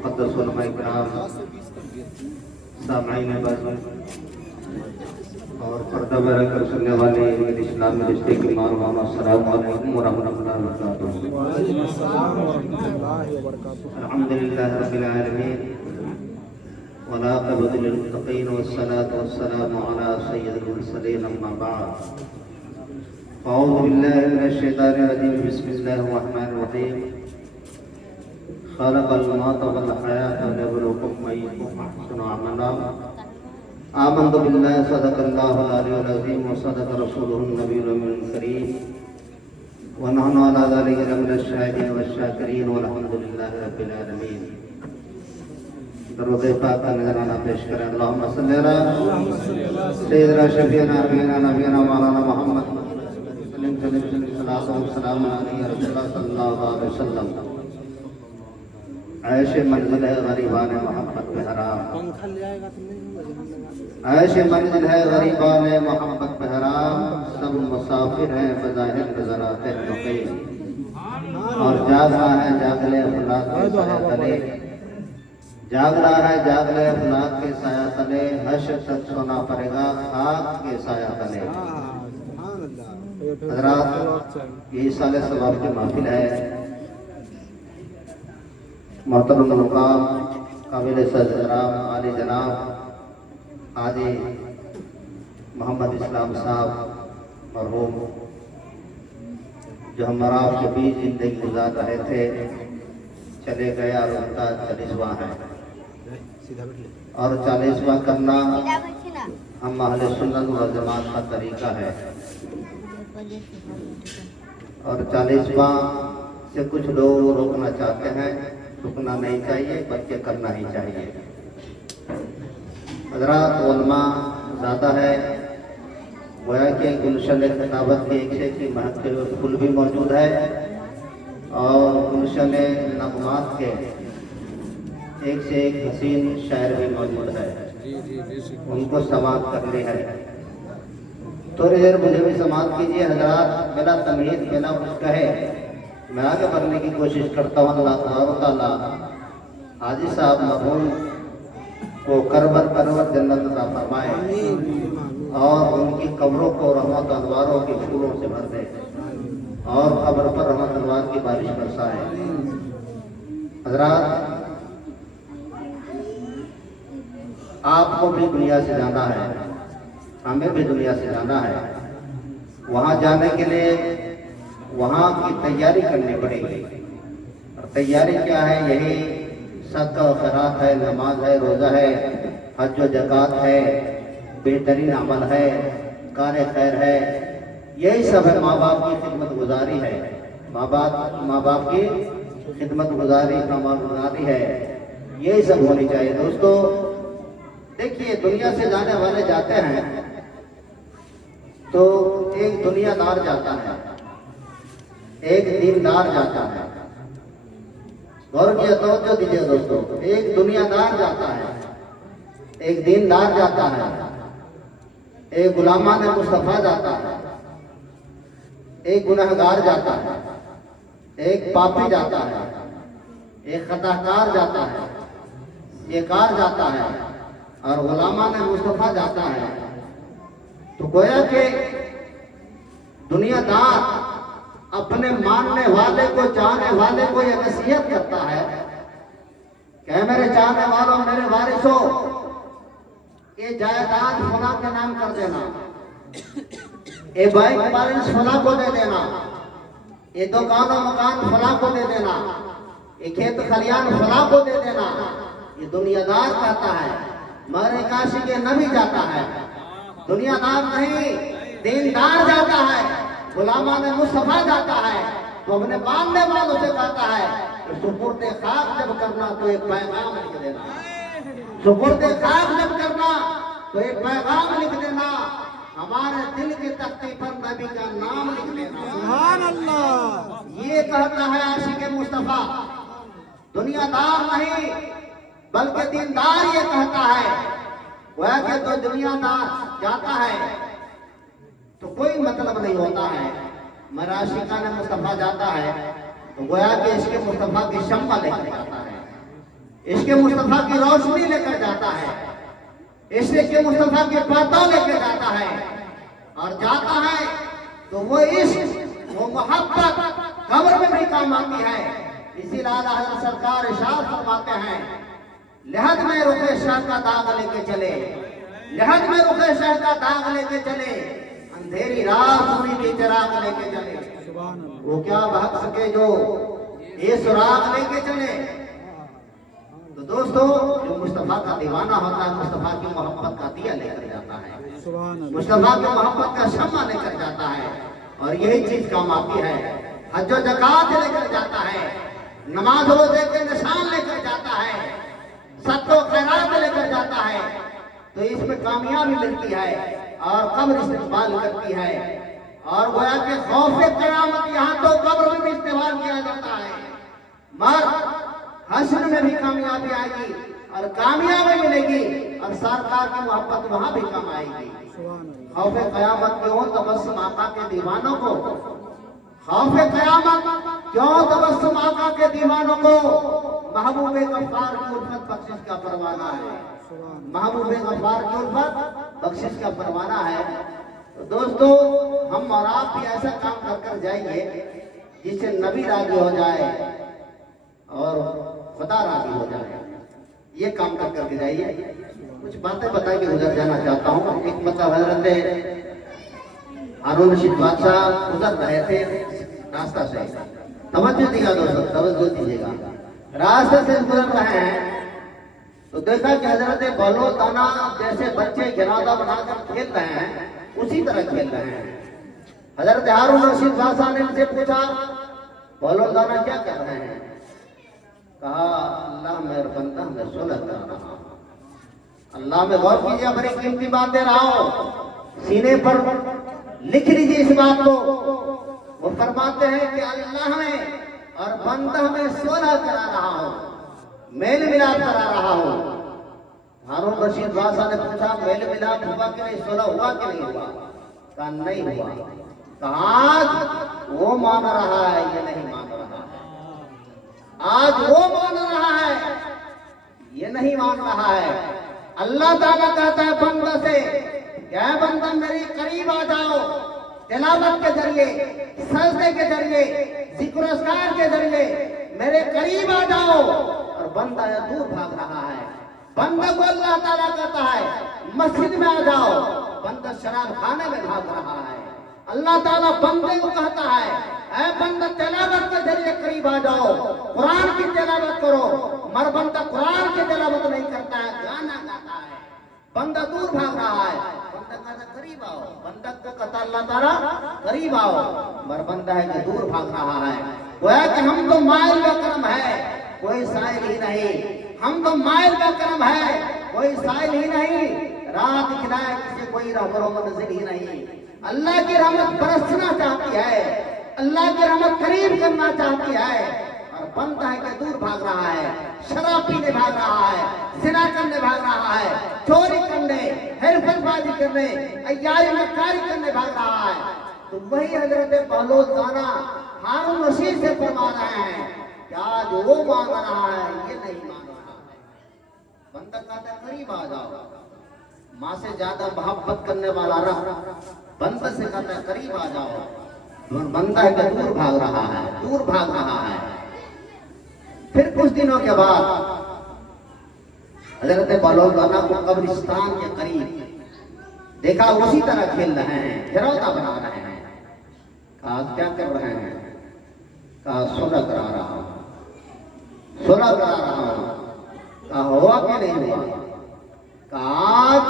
मुक़द्दस उलमा इकराम, सामईन बाज़म और पर्दा में रहकर सुनने वाले इस्लामी रिश्ते के मानवान, अस्सलामु अलैकुम व रहमतुल्लाहि व बरकातुहू। अल्हम्दुलिल्लाहि रब्बिल आलमीन वल आक़िबतु लिल मुत्तक़ीन वस्सलातु वस्सलामु अला सय्यिदिल मुरसलीन अम्मा बअद। अऊज़ु बिल्लाहि मिनश शैतानिर रजीम। बिस्मिल्लाहिर रहमानिर रहीम। खलक़ल मौत वल हयात लियब्लुवकुम अय्युकुम अहसनु अमला। आमन्तु बिल्लाहि सदक़ल्लाहुल अलियुल अज़ीम व सदक़ रसूलुहुन नबियुल अमीनुल करीम व नहनु अला ज़ालिका लमिनश शाहिदीन वश्शाकिरीन वल्हम्दुलिल्लाहि रब्बिल आलमीन। दरूद पाक का नज़राना पेश करें। अल्लाहुम्मा सल्लि अला सय्यिदिना शफ़ीना नबीना मौलाना मोहम्मद सल्लल्लाहु अलैहि वसल्लम। ऐशे मंजिल है गरीबान मोहब्बत पे हराम, ऐशे मंजिल है गरीबान मोहब्बत पे हराम। सब मुसाफिर हैं बज़ाहिर नज़र आते हैं मुक़ीम, और जाग रहा है जागले अफलाक के साया तले, जाग रहा है जागले अफलाक के साया तले। हश्र तक सोना पड़ेगा खाक के साया तले। हज़रात, ये साले सवाब की महफिल है। मोहतरम मुक़ाम काबिल सदराम आली जनाब हाजी मोहम्मद इस्लाम साहब मरहूम, जो हमारा आपके बीच जिंदगी गुजार रहे थे, चले गए और उनका 40वां है। और 40वां करना हम अहले सुन्नत व जमात का तरीका है। और 40वां से कुछ लोग रोकना चाहते हैं, रुकना नहीं चाहिए बल्कि करना ही चाहिए। हज़रात, उलमा ज़्यादा है, गोया कि गुलशन खिताबत के एक से एक महत्व फूल भी मौजूद है, और गुलशन नगमात के एक से एक हसीन शायर भी मौजूद है। उनको समाप्त करनी है। थोड़ी देर मुझे भी समाप्त कीजिए हज़रात। बिना तमहीद बिना कुछ कहे मैं आगे बढ़ने की कोशिश करता हूँ। अल्लाह ताला हाजी साहब मरहूम को करवर जन्नत अता फरमाए और उनकी कब्रों को रहमत अनवारों के फूलों से भर दे और कब्र पर रहमत अनवार की बारिश बरसाए। हज़रात, आपको भी दुनिया से जाना है, हमें भी दुनिया से जाना है। वहाँ जाने के लिए वहाँ की तैयारी करनी पड़ेगी। और तैयारी क्या है? यही सदका व खैरात है, नमाज है, रोज़ा है, हज व ज़कात है, बेहतरीन अमल है, कार खैर है। यही सब है। माँ बाप की खिदमत गुजारी है, माँ बाप की खिदमत गुजारी गुजारी है। यही सब होनी चाहिए। दोस्तों देखिए, दुनिया से जाने वाले जाते हैं तो एक दुनियादार जाता है, एक दीनदार जाता है। गौर किया तवज्जो दीजिए दोस्तों। एक दुनियादार जाता है, एक दीनदार जाता है, एक गुलामान मुस्तफा जाता है, एक गुनहगार जाता है, एक पापी जाता है, एक खताकार जाता है, एक कार जाता है, और गुलामान मुस्तफा जाता है। तो गोया के दुनियादार अपने मानने वाले को, चाहने वाले को यह नसीहत करता है कि मेरे चाहने वालों, मेरे वारिसों, ये जायदाद फला के नाम कर देना, ये बैंक बैलेंस फला को दे देना, ये दुकान मकान फला को दे देना, ये खेत खलियान फला को दे देना। ये दुनियादार कहता है। मारे काशी के नबी जाता है, दुनियादार नहीं दीनदार जाता है, गुलामान मुस्तफा जाता है। तो अपने मानने वालों से कहता है कि सुपुर्द खाक जब करना तो एक पैगाम लिख देना, सुपुर्द खाक जब करना तो एक पैगाम लिख देना, हमारे दिल की तख्ती पर नबी का नाम लिख देना। सुभान अल्लाह। ये कहता है आशिक मुस्तफा, दुनियादार नहीं बल्कि दीनदार ये कहता है। वह के तो दुनियादार जाता है तो कोई मतलब नहीं होता है। मेरा आशिकान मुस्तफा जाता है तो गोया कि इसके मुस्तफा की शम्मा लेकर जाता है, इसके मुस्तफा की रोशनी लेकर जाता है, इसके मुस्तफा के पर्दा लेकर जाता है, और जाता है तो वो इश्क वो मोहब्बत कब्र में भी काम आती है। इसी लाला हज़रत सरकार इरशाद फरमाते हैं, लहद में रुखे शाह का दाग लेके चले, लहद में रुखे शाह का दाग लेके चले, अंधेरी रात पूरी की चिराग लेके चले। वो क्या भाग सके जो ये सुराग लेके चले। तो दोस्तों, जो मुस्तफा का दीवाना होता है, मुस्तफा की मोहब्बत का दिया लेकर जाता है, मुस्तफा की मोहब्बत का शम्मा लेकर जाता है, और यही चीज काम आती है। हज व ज़कात लेकर जाता है, नमाज रोजे के निशान लेकर जाता है, सत्तो खैरात लेकर जाता है, तो इसमें कामयाबी मिलती है और कब्र इस्तेमाल करती है। और गोया के खौफे क़यामत यहाँ तो कब्र में भी इस्तेमाल किया जाता है, मगर हश्र में भी कामयाबी आएगी और कामयाबी मिलेगी, और सरकार की मोहब्बत वहां भी काम आएगी। खौफे क़यामत क्यों तबस्सुम आका के दीवानों को, खौफे क़यामत क्यों तबस्सुम आका के दीवानों को, महबूबे गफ्फार की उल्फत बख्शिश का परवाना है, महबूबे गफ्फार की उल्फत बख्शिश का परवाना है। तो दोस्तों, हम और आप भी ऐसा काम कर कर जाएंगे जिससे नबी राजी हो जाए और खुदा राजी हो जाए। ये काम कर करके जाइए। कुछ बातें बता के गुजर जाना चाहता हूँ। एक मतलब हजरत हारून रशीद बादशाह गुजर रहे थे रास्ता से, तवज्जो दिया दोस्तों, तवज्जो दीजिएगा। रास्ते से गुजर रहे हैं तो देखा कि हजरत बलो दाना जैसे बच्चे गिरादा बनाकर खेल रहे हैं, उसी तरह खेल रहे हैं। हजरत हारून रशीद बादशाह ने इनसे पूछा, बलो दाना क्या कर रहे हैं? कहा, अल्लाह मेरे बंदा मैं सुलह कर रहा हूं। अल्लाह में गौर कीजिए, बड़ी कीमती बात दे रहा हूं, सीने पर लिख लीजिए इस बात को। वो फरमाते हैं कि अल्लाह में और बंदा में सुलह करा रहा हूं, मेल मिलाप करा रहा हूं। हारून रशीद बादशाह ने पूछा, मेल मिलाप हुआ कि नहीं, सुलह हुआ कि नहीं हुआ? कहा नहीं हुआ। कहा आज वो मान रहा है, ये नहीं मान रहा है, आज वो मान रहा है, ये नहीं मान रहा है। अल्लाह ताला कहता है बंदा से, क्या बंदा मेरे करीब आ जाओ, तिलावत के जरिए, सजदे के जरिए, जिक्र अस्कार के जरिए मेरे करीब आ जाओ। और बंदा दूर भाग रहा है। बंदा को अल्लाह ताला कहता है मस्जिद में आ जाओ, बंदा शराब खाने में भाग रहा है। अल्लाह ताला बंदे को कहता है, ऐ बंदा तिलावत के जरिए करीब आ जाओ, कुरान की तिलावत करो। मगर बंदा कुरान की तिलावत नहीं करता है, गाना गाता है, बंदा दूर भाग रहा है। बंदा कहता करीब आओ, बंदा को कहता अल्लाह ताला करीब आओ, मगर बंदा है कि दूर भाग रहा है। गोया कि हम तो माइल का करम है, कोई साइल ही नहीं, हम तो माइल का करम है, कोई साइल ही नहीं। राह दिखलाए किसी कोई रहबरो मंजिल ही नहीं। अल्लाह की रहमत बरसना चाहती है, अल्लाह की रहमत करीब करना चाहती है, और बंदा है कि दूर भाग रहा है, शराब पीने भाग रहा है, जिना करने भाग रहा है, चोरी करने, हेरफेरबाजी करने, अय्यारी मक्कारी करने भाग रहा है। तो वही हजरत बलोच दाना हारून रशीद से फरमा रहे हैं कि आज वो मांग रहा है, ये नहीं मांग रहा है। बंदा कहता है करीब आ जाओ, माँ से ज्यादा मोहब्बत करने वाला रहा, बंदा से कहता है करीब आ जाओ, बंदा है कि दूर भाग रहा है, दूर भाग रहा है। फिर कुछ दिनों के बाद हजरत बलोच दाना को कब्रिस्तान के करीब देखा, उसी तरह खेल रहे हैं, घरौंदा बना रहे हैं। कहा क्या कर रहे हैं? कहा सुलह करा रहा हूं, सुलह करा रहा हूं। कहा हुआ कि नहीं हुआ? कहा आज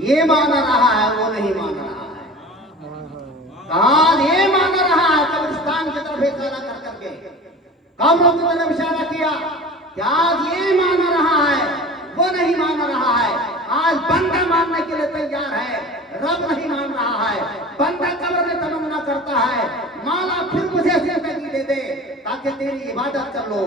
ये मान रहा है, वो नहीं मान रहा है। कहा ये मान रहा है, कब्रिस्तान की तरफ इशारा कर करके कब्रों की तरफ इशारा किया कि आज ये मान रहा है, वो नहीं मान रहा है। आज बंदा मानने के लिए तैयार है, रब नहीं मान रहा है। बंदा कब्र में तमन्ना करता है, मौला फिर मुझे जिंदगी दे दे ताकि तेरी इबादत कर लो,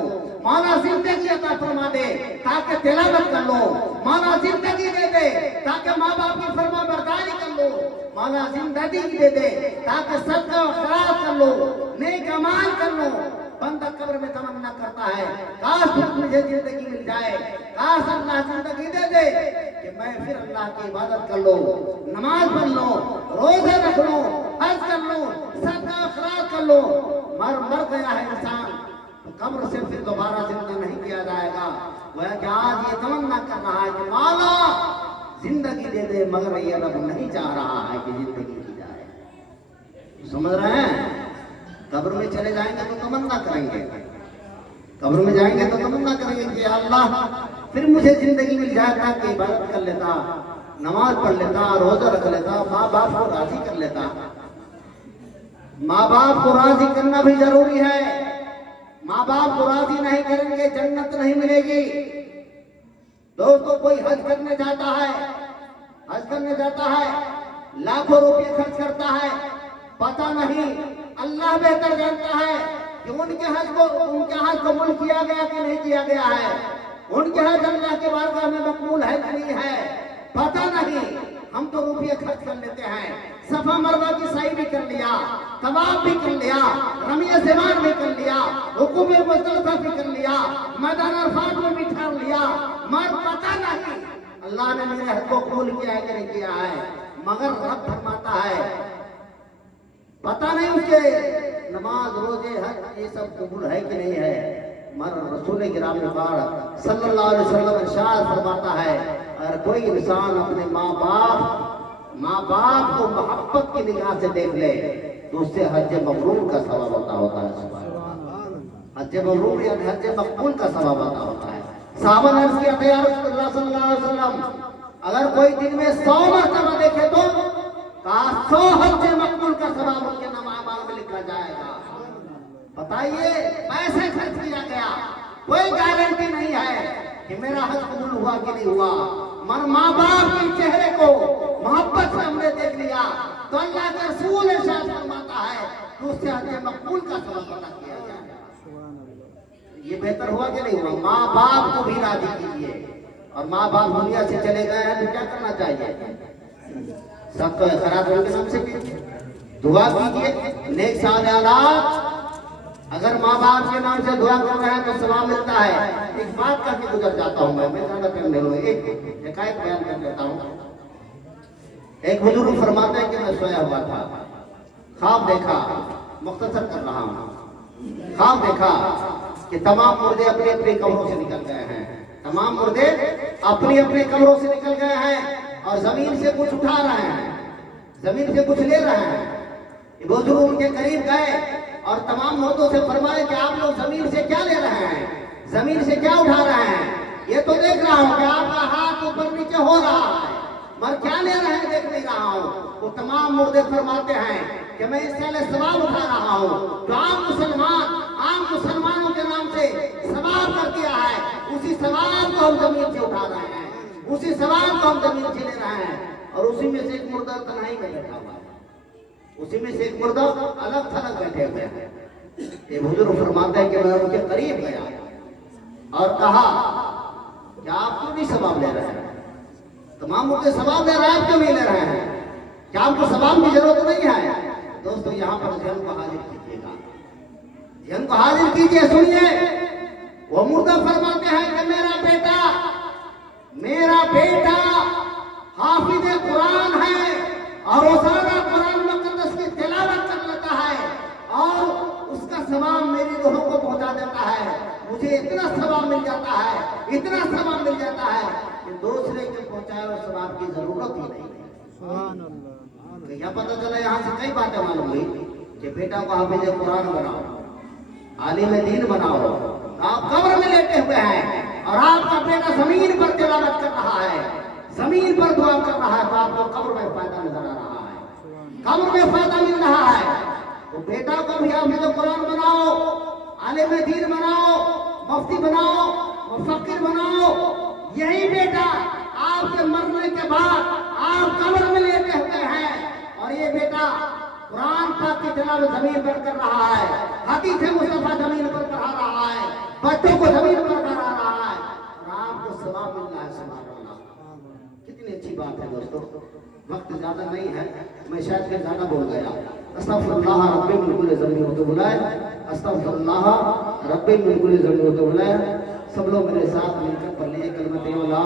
मौला जिंदगी अता फरमा दे ताकि तिलावत कर लो, मौला जिंदगी दे दे ताकि माँ बाप की फरमाबरदारी कर लो, मौला जिंदगी दे दे ताकि सदका और खैरात कर लो, नेक अमाल कर लो। बंदा कब्र में तमन्ना करता है, काश मुझे जिंदगी मिल जाए, काश अल्लाह जिंदगी दे दे कि मैं फिर अल्लाह की इबादत कर लूं, नमाज पढ़ लूं, रोजे रख लूं, हज कर लूं, सदका खैरात कर लूं। मर गया है इंसान, तो कब्र से फिर दोबारा जिंदा नहीं किया जाएगा। वह कि आज ये तमन्ना कर रहा है कि मौला जिंदगी दे दे, मगर ये रब नहीं चाह रहा है कि जिंदगी दी जाए। समझ रहे हैं? कब्र में चले जाएंगे तो तमन्ना करेंगे, कब्र में जाएंगे तो तमन्ना करेंगे कि अल्लाह फिर मुझे जिंदगी मिल जाए ताकि इबादत कर लेता, नमाज पढ़ लेता, रोजा रख लेता, माँ बाप को राजी कर लेता। माँ बाप को राजी करना भी जरूरी है। माँ बाप को राजी नहीं करेंगे जन्नत नहीं मिलेगी। दोस्तों, कोई हज करने जाता है, हज करने जाता है, लाखों रुपए खर्च करता है, पता नहीं अल्लाह बेहतर जानता है कि उनके हज को कबूल किया गया कि नहीं किया गया है, उनके हज अल्लाह के बारगाह में मकबूल है कि नहीं है, पता नहीं। हम तो रुपये खर्च कर लेते हैं, सफा मरवा की सही भी कर लिया, तवाफ भी कर लिया, रमिया ज़मान भी कर लिया, हुकूम मुज़दलिफा भी कर लिया, मैदान अरफात में भी ठहर लिया, मगर पता नहीं अल्लाह ने मेरे हज को कबूल किया है कि नहीं किया है। मगर रब फरमाता है पता नहीं उसके नमाज रोजे हज ये सब कबूल है कि नहीं है। मगर रसूल गिराम पाक सल्लल्लाहु अलैहि वसल्लम इरशाद फरमाता है, अगर कोई इंसान अपने माँ बाप को मोहब्बत की निगाह से देख ले तो उससे हज मबरूर का सवाब होता है। हज मबरूर या हज मकबूल का सवाब होता है। साहबा ने अर्ज़ किया था, या रसूलुल्लाह सल्लल्लाहु अलैहि वसल्लम, अगर कोई दिन में 100 मरतबा देखे तो कहा 100 हज मकबूल का सवाब उनके नाम में लिखा जाएगा। बताइए, पैसे खर्च किया गया, कोई गारंटी नहीं है कि मेरा हज कबूल हुआ कि नहीं हुआ। मगर माँ बाप के चेहरे को मोहब्बत से हमने देख लिया तो अल्लाह के रसूल इरशाद फरमाता है कि उससे हज मकबूल का सवाब अता किया जाएगा। ये बेहतर हुआ कि नहीं हुआ? माँ बाप को भी राजी कीजिए। और माँ बाप दुनिया से चले गए हैं तो क्या करना चाहिए? सबको खैरात के नाम से दुआ कीजिए, नेक सालात। अगर माँ बाप के नाम से दुआ कर रहे हैं तो सवाब मिलता है। एक बात का भी गुजर जाता हूँ मैं ज्यादा टाइम नहीं लूंगा, एक बयान कर देता हूँ। एक बुजुर्ग फरमाते हैं कि मैं सोया हुआ था, ख्वाब देखा, मुख्तसर कर रहा हूँ, ख्वाब देखा कि तमाम मुर्दे अपनी अपनी कब्रों से निकल गए हैं, तमाम मुर्दे अपनी अपनी कब्रों से निकल गए हैं और जमीन से कुछ उठा रहे हैं, जमीन से कुछ ले रहे हैं। बुजुर्ग उनके करीब गए और तमाम मुर्दों से फरमाए कि आप लोग जमीन से क्या ले रहे हैं, जमीन से क्या उठा रहे हैं? ये तो देख रहा हूँ कि आपका हाथ ऊपर नीचे हो रहा है, मगर क्या ले रहे हैं देख नहीं रहा हूँ। वो तमाम मुर्दे फरमाते हैं कि मैं इससे पहले सवाल उठा रहा हूँ जो आम मुसलमानों के नाम से सवाल कर दिया है, उसी सवाल को हम जमीन से उठा रहे हैं, उसी सवाल को हम जमीन से ले रहे हैं। और उसी में से एक मुर्दा तन्हाई में बैठा हुआ है, उसी में से एक मुर्दा अलग थलग बैठे हुए हैं। ये बुजुर्ग फरमाते हैं कि मैं उनके करीब गया और कहा कि आप क्यों नहीं सवाब ले रहे हैं? तमाम मुर्दे सवाब ले रहे हैं, आप क्यों नहीं ले रहे हैं? क्या आपको सवाब की जरूरत नहीं है? दोस्तों, यहाँ पर जहन को हाजिर कीजिएगा, जहन को हाजिर कीजिए, सुनिए। वो मुर्दा फरमाते हैं कि मेरा बेटा हाफिज कुरान है और वो सारा कुरान मुकद्दस की तिलावत कर लेता है और उसका सवाब मेरी रूह को पहुंचा देता है। मुझे इतना सवाब मिल जाता है, इतना सवाब मिल जाता है कि दूसरे के पहुंचाए हुए सवाब की जरूरत ही नहीं है। सुभान अल्लाह। तो यह पता चला, यहाँ से कई बातें मालूम हुई कि बेटा को हाफिज कुरान बनाओ, आलिम दीन बनाओ। आप कब्र में लेटे हुए हैं और आपका बेटा जमीन पर तिलावत कर रहा है, जमीन पर दुआ कर रहा है, तो आपको कब्र में फायदा नजर आ रहा है, कब्र में फायदा मिल रहा है। तो बेटा को भी हाफिज कुरान बनाओ, आलिम दीन बनाओ, मुफ्ती बनाओ, मुफक्किर बनाओ। यही बेटा आपके मरने के बाद आप कब्र में लेटे हुए हैं और ये बेटा कुरान पाक की तिलावत जमीन पर कर रहा है, हदीस मुस्तफा जमीन पर पढ़ा रहा है, बच्चों को जमीन पर पढ़ा रहा है और आपको सवाब मिल रहा है। सुभान अल्लाह, कितनी अच्छी बात है दोस्तों। वक्त ज्यादा नहीं है, मैं शायद फिर ज्यादा बोल गया। अस्तगफिरुल्लाह रब्बी मिन कुल्ली ज़ंबिन व अतूबु इलैह। अस्तगफिरुल्लाह रब्बी मिन कुल्ली ज़ंब। सब लोग मेरे साथ मिलकर पढ़ लिए कलमत ला